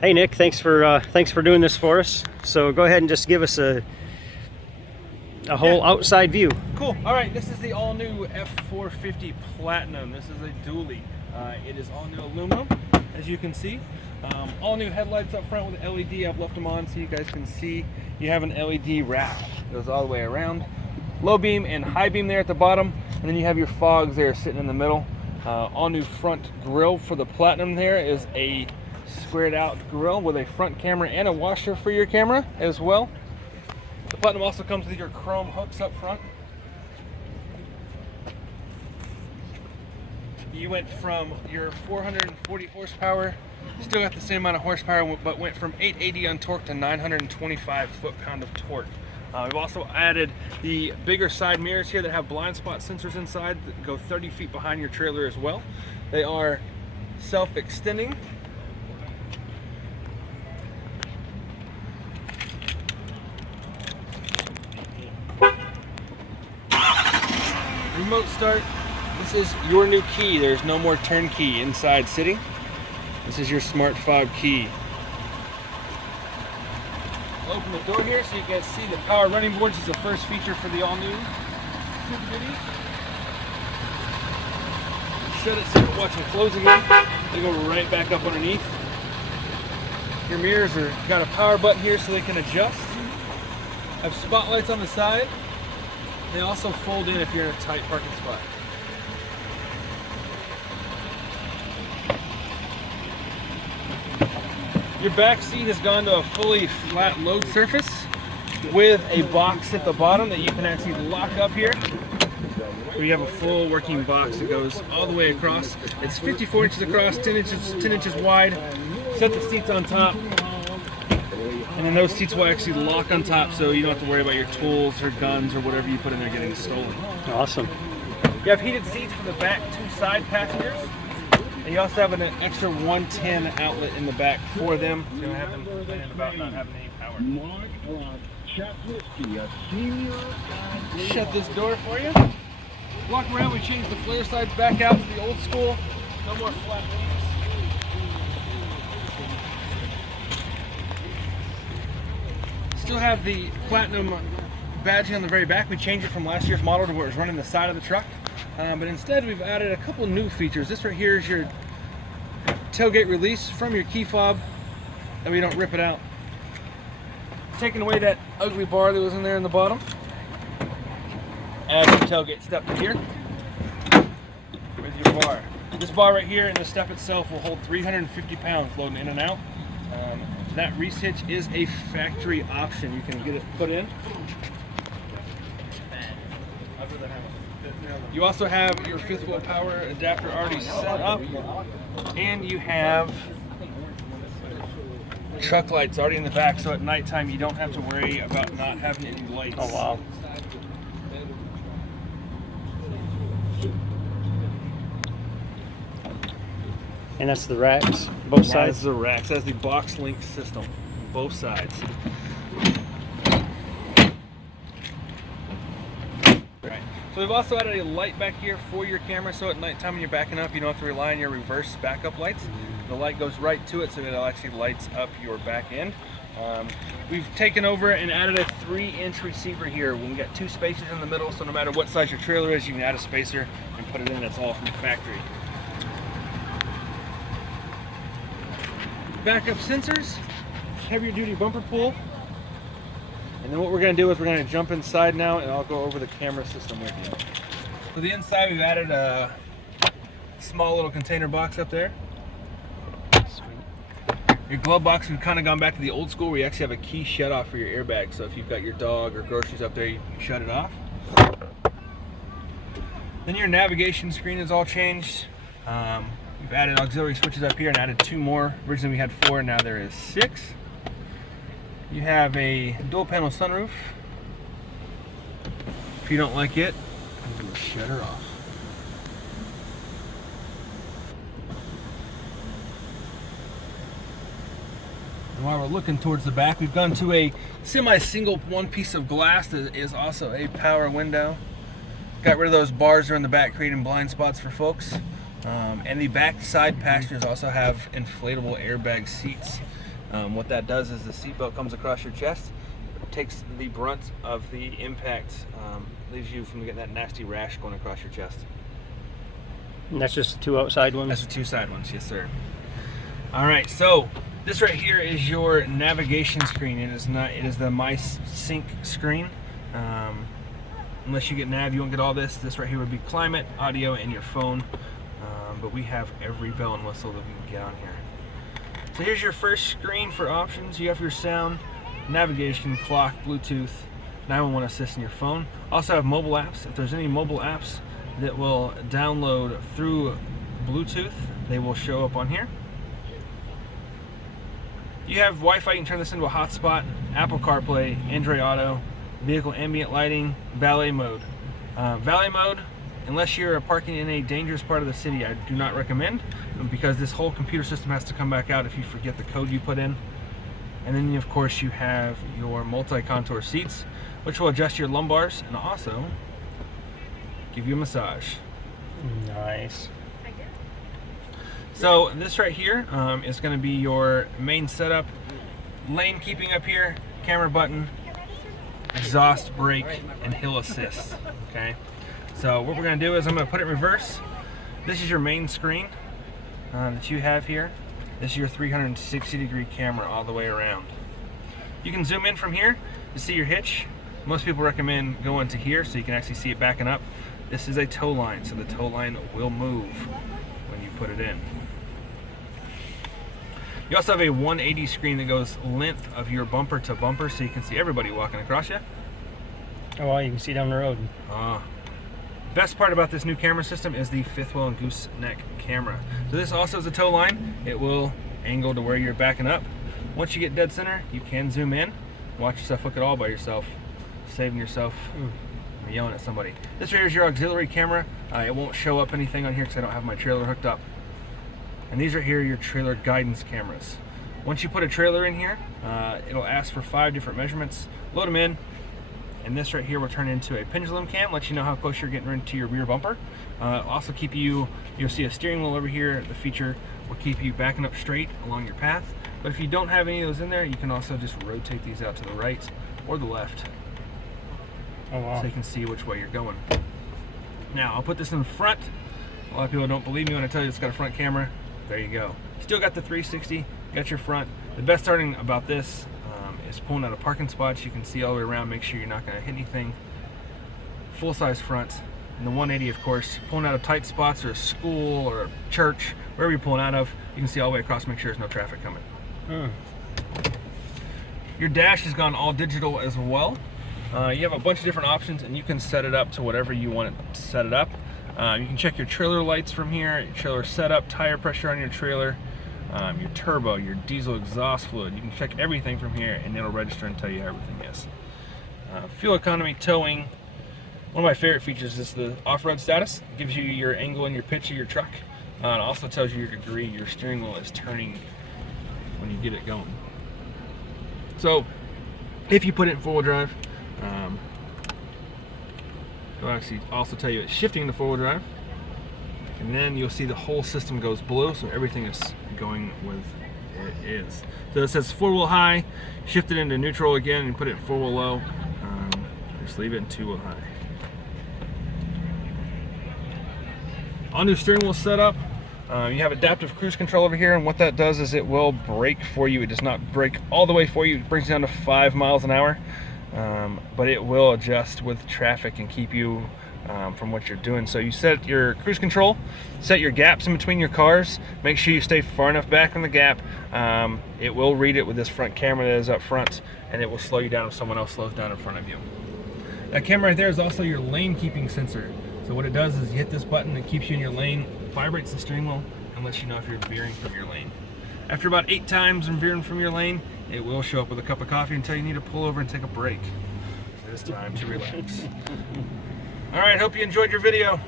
Hey Nick, thanks for doing this for us. So go ahead and just give us a whole outside view. Cool. All right, this is the all-new F450 Platinum. This is a dually. It is all-new aluminum, as you can see. All-new headlights up front with LED. I've left them on so you guys can see. You have an LED wrap. It goes all the way around. Low beam and high beam there at the bottom, and then you have your fogs there sitting in the middle. All-new front grille for the Platinum. There is a squared out grill with a front camera and a washer for your camera as well. The Platinum also comes with your chrome hooks up front. You went from your 440 horsepower, still got the same amount of horsepower, but went from 880 on torque to 925 foot-pound of torque. We've also added the bigger side mirrors here that have blind spot sensors inside that go 30 feet behind your trailer as well. They are self-extending. Remote start. This is your new key. There's no more turn key inside sitting. This is your smart fob key. Open the door here so you can see the power running boards. Is the first feature for the all-new Super Duty. Shut it so you can watch them close again. They go right back up underneath. Your mirrors are got a power button here so they can adjust. Have spotlights on the side. They also fold in if you're in a tight parking spot. Your back seat has gone to a fully flat load surface with a box at the bottom that you can actually lock up here. We have a full working box that goes all the way across. It's 54 inches across, 10 inches wide. Set the seats on top. And then those seats will actually lock on top so you don't have to worry about your tools or guns or whatever you put in there getting stolen. Awesome. You have heated seats for the back two side passengers. And you also have an extra 110 outlet in the back for them. So you don't have them complaining about not having any power. Shut this door for you. Walk around, we changed the flare sides back out to the old school. No more flat leaves. Still have the Platinum badging on the very back. We changed it from last year's model to where it was running the side of the truck. But instead we've added a couple new features. This right here is your tailgate release from your key fob, and we don't rip it out. Taking away that ugly bar that was in there in the bottom. Add your tailgate step to here with your bar. This bar right here and the step itself will hold 350 pounds loading in and out. That reese hitch is a factory option. You can get it put in. You also have your 5th wheel power adapter already set up, and you have truck lights already in the back, so at nighttime you don't have to worry about not having any lights. Oh wow. And that's the racks, both sides? That's the racks. That's the box link system, both sides. Right. So we've also added a light back here for your camera, so at nighttime when you're backing up, you don't have to rely on your reverse backup lights. The light goes right to it, so it actually lights up your back end. We've taken over and added a 3-inch receiver here. We've got 2 spaces in the middle, so no matter what size your trailer is, you can add a spacer and put it in. It's all from the factory. Backup sensors, heavier duty bumper pull, and then what we're going to do is we're going to jump inside now and I'll go over the camera system with you. For the inside we've added a small little container box up there. Sweet. Your glove box, we've kind of gone back to the old school where you actually have a key shut off for your airbag, so if you've got your dog or groceries up there you can shut it off. Then your navigation screen is all changed. We've added auxiliary switches up here and added 2 more. Originally we had 4, now there is 6. You have a dual panel sunroof. If you don't like it, I'm gonna shut her off. And while we're looking towards the back, we've gone to a semi-single one piece of glass that is also a power window. Got rid of those bars that are in the back creating blind spots for folks. And the back side passengers also have inflatable airbag seats What that does is the seatbelt comes across your chest, takes the brunt of the impact, leaves you from getting that nasty rash going across your chest. And that's just the two outside ones? That's the two side ones, yes sir. All right, so this right here is your navigation screen. It is the My Sync screen. Unless you get nav, you won't get all this. This right here would be climate, audio, and your phone. But we have every bell and whistle that we can get on here. So here's your first screen for options. You have your sound, navigation, clock, Bluetooth, 911 assist in your phone. Also have mobile apps. If there's any mobile apps that will download through Bluetooth, they will show up on here. You have Wi-Fi. You can turn this into a hotspot, Apple CarPlay, Android Auto, vehicle ambient lighting, valet mode. Valet mode, unless you're parking in a dangerous part of the city, I do not recommend, because this whole computer system has to come back out if you forget the code you put in. And then of course you have your multi-contour seats, which will adjust your lumbars and also give you a massage. Nice. So this right here is going to be your main setup. Lane keeping up here, camera button, exhaust, brake, and hill assist. Okay. So what we're going to do is I'm going to put it in reverse. This is your main screen that you have here. This is your 360-degree camera all the way around. You can zoom in from here to see your hitch. Most people recommend going to here so you can actually see it backing up. This is a tow line, so the tow line will move when you put it in. You also have a 180 screen that goes length of your bumper to bumper, so you can see everybody walking across you. Oh, well, you can see down the road. Best part about this new camera system is the fifth wheel and gooseneck camera. So this also is a tow line. It will angle to where you're backing up. Once you get dead center, you can zoom in, watch yourself hook it all by yourself, saving yourself from yelling at somebody. This right here is your auxiliary camera. It won't show up anything on here because I don't have my trailer hooked up. And these are here your trailer guidance cameras. Once you put a trailer in here, it'll ask for 5 different measurements. Load them in, and this right here will turn into a pendulum cam, let you know how close you're getting into your rear bumper. Also keep you'll see a steering wheel over here. The feature will keep you backing up straight along your path. But if you don't have any of those in there, you can also just rotate these out to the right or the left. Oh, wow. So you can see which way you're going. Now, I'll put this in the front. A lot of people don't believe me when I tell you it's got a front camera. There you go. Still got the 360, got your front. The best starting about this is pulling out a parking spot. You can see all the way around, make sure you're not going to hit anything. Full size front. And the 180, of course, pulling out of tight spots or a school or a church, wherever you're pulling out of, you can see all the way across, make sure there's no traffic coming. Your dash has gone all digital as well. You have a bunch of different options, and you can set it up to whatever you want it to set it up. You can check your trailer lights from here, your trailer setup, tire pressure on your trailer, your turbo, your diesel exhaust fluid. You can check everything from here, and it'll register and tell you how everything is. Fuel economy, towing. One of my favorite features is the off-road status. It gives you your angle and your pitch of your truck. It also tells you your degree your steering wheel is turning when you get it going. So, if you put it in four-wheel drive, it'll actually also tell you it's shifting to four-wheel drive, and then you'll see the whole system goes blue, so everything is going with it is. So it says four-wheel high, shift it into neutral again, and put it in four-wheel low. Just leave it in two-wheel high. All new steering wheel setup. You have adaptive cruise control over here, and what that does is it will brake for you. It does not brake all the way for you. It brings you down to 5 miles an hour. But it will adjust with traffic and keep you from what you're doing. So you set your cruise control, set your gaps in between your cars, make sure you stay far enough back from the gap. It will read it with this front camera that is up front, and it will slow you down if someone else slows down in front of you. That camera right there is also your lane keeping sensor. So what it does is you hit this button, it keeps you in your lane, vibrates the steering wheel, and lets you know if you're veering from your lane. After about 8 times in veering from your lane, it will show up with a cup of coffee and tell you need to pull over and take a break. It's time to relax. All right, hope you enjoyed your video.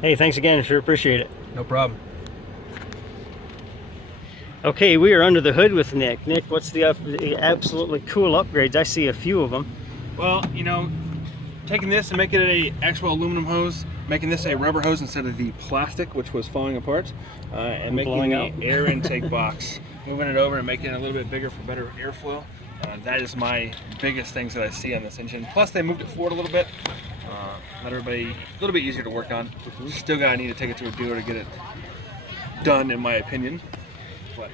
Hey, thanks again. Sure appreciate it. No problem. Okay, we are under the hood with Nick. Nick, what's the absolutely cool upgrades? I see a few of them. Well, you know, taking this and making it a actual aluminum hose making this a rubber hose instead of the plastic, which was falling apart, and making blowing the out. air intake box, moving it over and making it a little bit bigger for better airflow. That is my biggest things that I see on this engine. Plus, they moved it forward a little bit, let everybody a little bit easier to work on. Still gotta need to take it to a dealer to get it done, in my opinion. But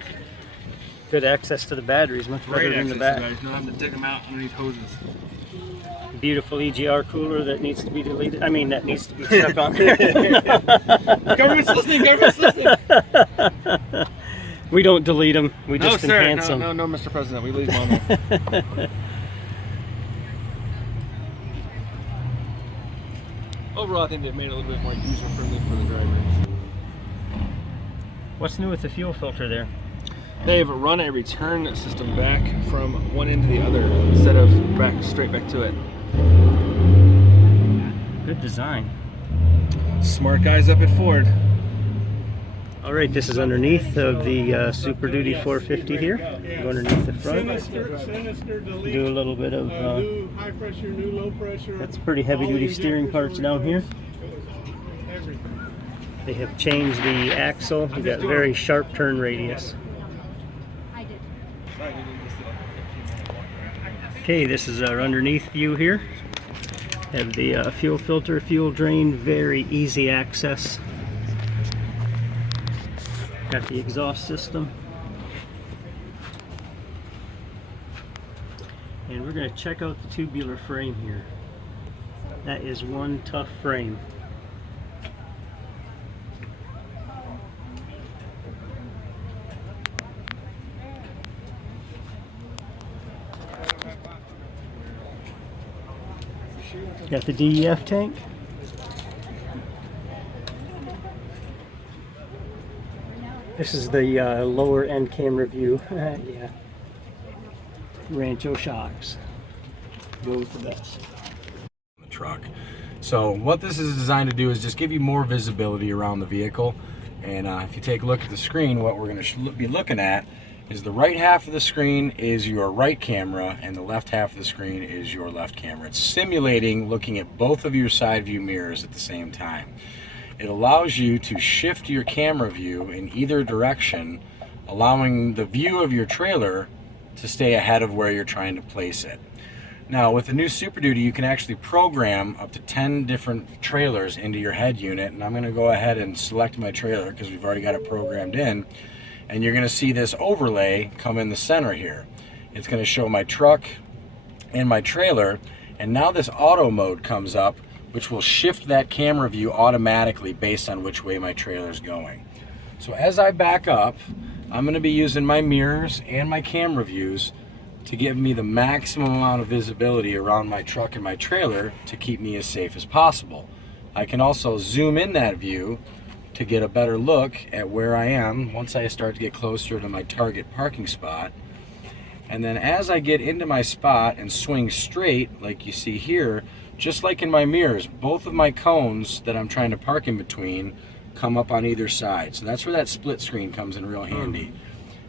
Good access to the batteries, much better great than the access, back. guys. Not have to dig them out underneath hoses. Beautiful EGR cooler that needs to be deleted. I mean, that needs to be stuck on there. Government's listening. Government's listening. We don't delete them. We No, just sir. enhance No, them. no, no, Mr. President. We leave them on there. Overall, I think they've made it a little bit more user-friendly for the drivers. What's new with the fuel filter there? They've run a return system back from one end to the other instead of straight back to it. Good design. Smart guys up at Ford. All right, this is underneath of the Super Duty 450 here. Go underneath the front. Sinister delete. Do a little bit of. New high pressure, new low pressure. That's pretty heavy duty steering parts down here. Everything. They have changed the axle. You got very sharp turn radius. Okay, this is our underneath view here. Have the fuel filter, fuel drain, very easy access. Got the exhaust system. And we're going to check out the tubular frame here. That is one tough frame. Got the DEF tank. This is the lower end camera view. Yeah. Rancho shocks. Go with the best. The truck. So what this is designed to do is just give you more visibility around the vehicle. And if you take a look at the screen, what we're going to be looking at is the right half of the screen is your right camera and the left half of the screen is your left camera. It's simulating looking at both of your side view mirrors at the same time. It allows you to shift your camera view in either direction, allowing the view of your trailer to stay ahead of where you're trying to place it. Now with the new Super Duty, you can actually program up to 10 different trailers into your head unit, and I'm going to go ahead and select my trailer because we've already got it programmed in, and you're going to see this overlay come in the center here. It's going to show my truck and my trailer, and now this auto mode comes up, which will shift that camera view automatically based on which way my trailer is going. So as I back up, I'm going to be using my mirrors and my camera views to give me the maximum amount of visibility around my truck and my trailer to keep me as safe as possible. I can also zoom in that view to get a better look at where I am once I start to get closer to my target parking spot. And then as I get into my spot and swing straight, like you see here, just like in my mirrors, both of my cones that I'm trying to park in between come up on either side. So that's where that split screen comes in real handy.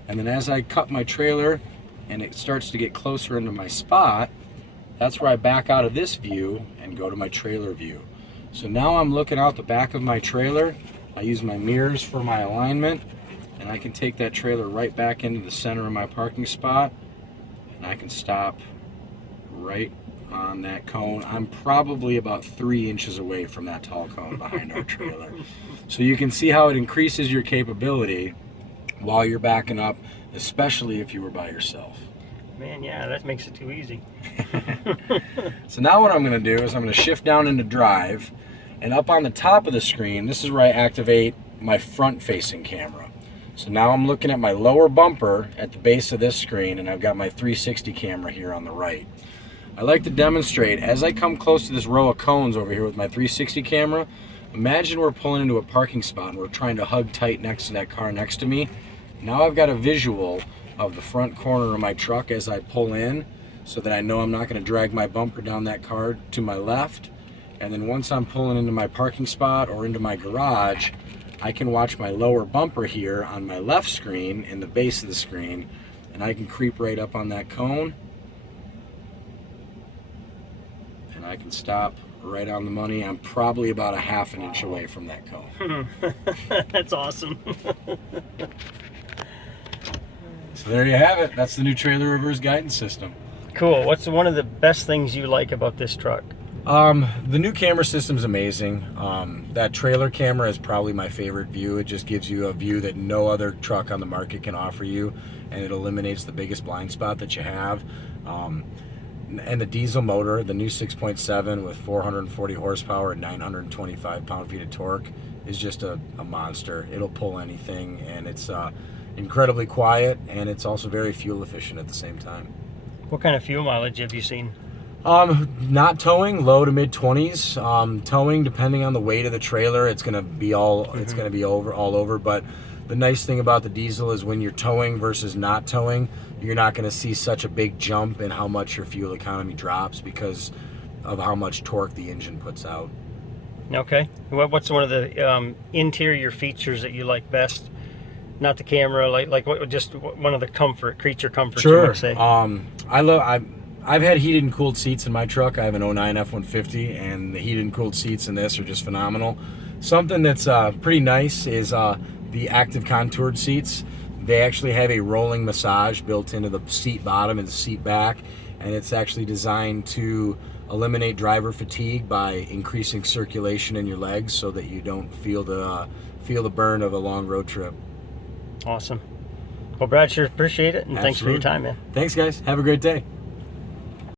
And then as I cut my trailer and it starts to get closer into my spot, that's where I back out of this view and go to my trailer view. So now I'm looking out the back of my trailer. I use my mirrors for my alignment, and I can take that trailer right back into the center of my parking spot, and I can stop right on that cone. I'm probably about 3 inches away from that tall cone behind our trailer. So you can see how it increases your capability while you're backing up, especially if you were by yourself. Man, yeah, that makes it too easy. So now what I'm going to do is I'm going to shift down into drive, and up on the top of the screen, this is where I activate my front-facing camera. So now I'm looking at my lower bumper at the base of this screen, and I've got my 360 camera here on the right. I like to demonstrate, as I come close to this row of cones over here with my 360 camera, imagine we're pulling into a parking spot and we're trying to hug tight next to that car next to me. Now I've got a visual of the front corner of my truck as I pull in, so that I know I'm not going to drag my bumper down that car to my left. And then once I'm pulling into my parking spot or into my garage, I can watch my lower bumper here on my left screen in the base of the screen, and I can creep right up on that cone, and I can stop right on the money. I'm probably about a half an inch away from that cone. That's awesome. So there you have it. That's the new trailer reverse guidance system. Cool. What's one of the best things you like about this truck? The new camera system's amazing. That trailer camera is probably my favorite view. It just gives you a view that no other truck on the market can offer you, and it eliminates the biggest blind spot that you have. And the diesel motor, the new 6.7 with 440 horsepower and 925 pound-feet of torque, is just a monster. It'll pull anything, and it's incredibly quiet, and it's also very fuel efficient at the same time. What kind of fuel mileage have you seen? Not towing, low to mid 20s. Towing, depending on the weight of the trailer, it's gonna be all over. But the nice thing about the diesel is when you're towing versus not towing, you're not gonna see such a big jump in how much your fuel economy drops because of how much torque the engine puts out. Okay. What's one of the interior features that you like best? Not the camera, like what? Just one of the creature comforts. Sure. You would say. I've had heated and cooled seats in my truck. I have an 09 F-150, and the heated and cooled seats in this are just phenomenal. Something that's pretty nice is the active contoured seats. They actually have a rolling massage built into the seat bottom and the seat back, and it's actually designed to eliminate driver fatigue by increasing circulation in your legs so that you don't feel the burn of a long road trip. Awesome. Well, Brad, sure appreciate it, and thanks for your time, man. Thanks, guys. Have a great day.